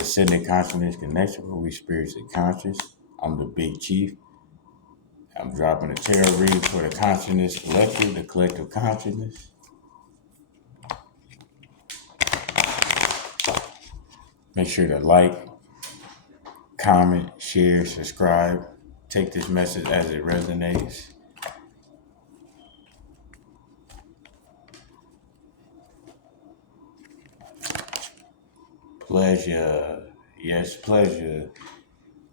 Ascended Consciousness Connection, where we spiritually conscious. I'm the Big Chief. I'm dropping a tarot read for the Consciousness Collective, the collective consciousness. Make sure to like, comment, share, subscribe. Take this message as it resonates. Pleasure. Yes, pleasure.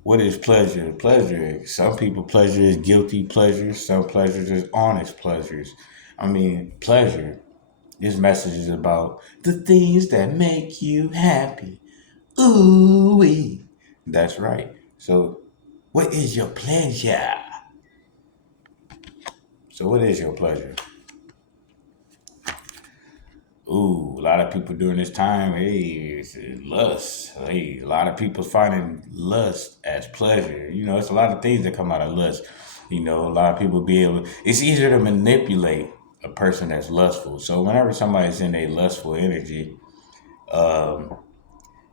What is pleasure? Pleasure. Some people pleasure is guilty pleasure. Some pleasures is honest pleasures. Pleasure. This message is about the things that make you happy. Ooh-wee. That's right. So, what is your pleasure? So, what is your pleasure? Ooh, a lot of people during this time, hey, it's lust. Hey, a lot of people finding lust as pleasure. It's a lot of things that come out of lust. A lot of people it's easier to manipulate a person that's lustful. So whenever somebody's in a lustful energy,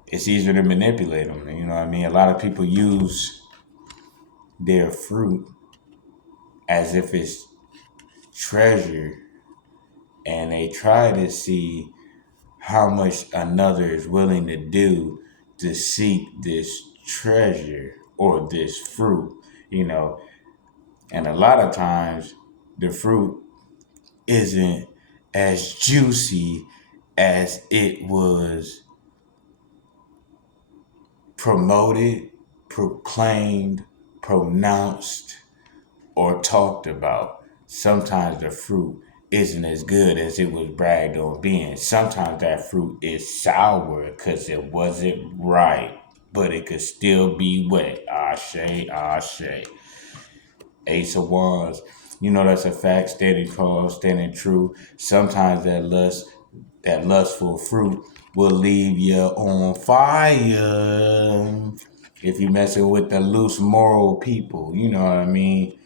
it's easier to manipulate them. You know what I mean? A lot of people use their fruit as if it's treasure, and they try to see how much another is willing to do to seek this treasure or this fruit, And a lot of times the fruit isn't as juicy as it was promoted, proclaimed, pronounced, or talked about. Sometimes the fruit isn't as good as it was bragged on being. Sometimes that fruit is sour because it wasn't right, but it could still be wet. Ashe, ashe. Ace of Wands. That's a fact. Standing tall, standing true. Sometimes that lustful fruit will leave you on fire if you messing with the loose moral people. You know what I mean?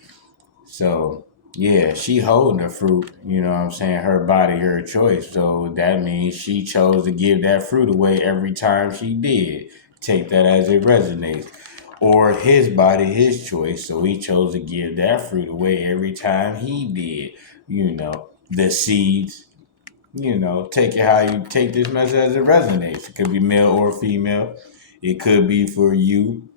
So, yeah, she holding the fruit, her body, her choice. So that means she chose to give that fruit away every time she did. Take that as it resonates. Or his body, his choice. So he chose to give that fruit away every time he did. The seeds, take it how you take this message as it resonates. It could be male or female. It could be for you.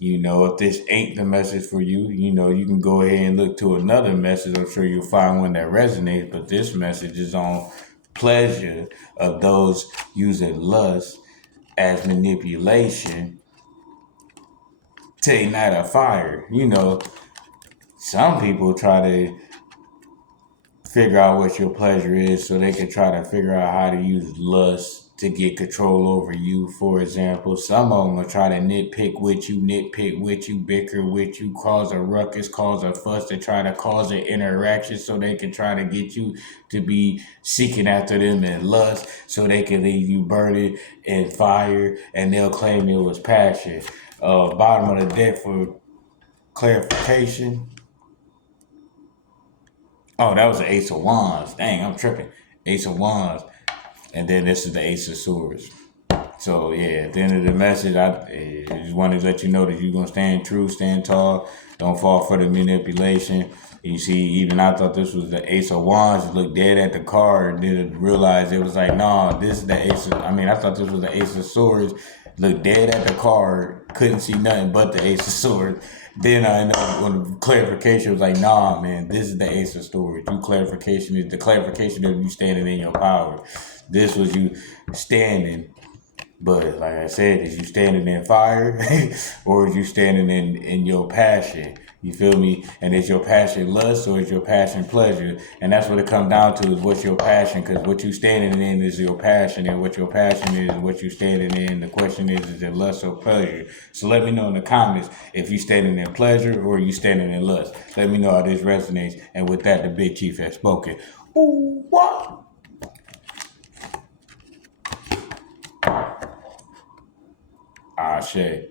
If this ain't the message for you, you can go ahead and look to another message. I'm sure you'll find one that resonates, but this message is on pleasure of those using lust as manipulation to ignite a fire. Some people try to figure out what your pleasure is so they can try to figure out how to use lust to get control over you. For example, some of them will try to nitpick with you, bicker with you, cause a ruckus, cause a fuss, to try to cause an interaction so they can try to get you to be seeking after them in lust so they can leave you burning in fire, and they'll claim it was passion. Bottom of the deck for clarification. Oh, that was the Ace of Wands. Dang, I'm tripping. Ace of Wands. And then this is the Ace of Swords. So, yeah, at the end of the message, I just wanted to let you know that you're going to stand true, stand tall. Don't fall for the manipulation. You see, even I thought this was the Ace of Wands. Looked dead at the card. Didn't realize it was like, nah, this is the Ace of... I thought this was the Ace of Swords. Looked dead at the card. Couldn't see nothing but the Ace of Swords. Then I know when the clarification was like, nah, man, this is the Ace of Swords. The clarification of you standing in your power. This was you standing. But like I said, is you standing in fire or is you standing in your passion? You feel me? And is your passion lust or is your passion pleasure? And that's what it comes down to, is what's your passion? Because what you standing in is your passion, and what your passion is what you standing in. The question is it lust or pleasure? So let me know in the comments if you standing in pleasure or you standing in lust. Let me know how this resonates. And with that, the Big Chief has spoken. Ooh, what? Ashe.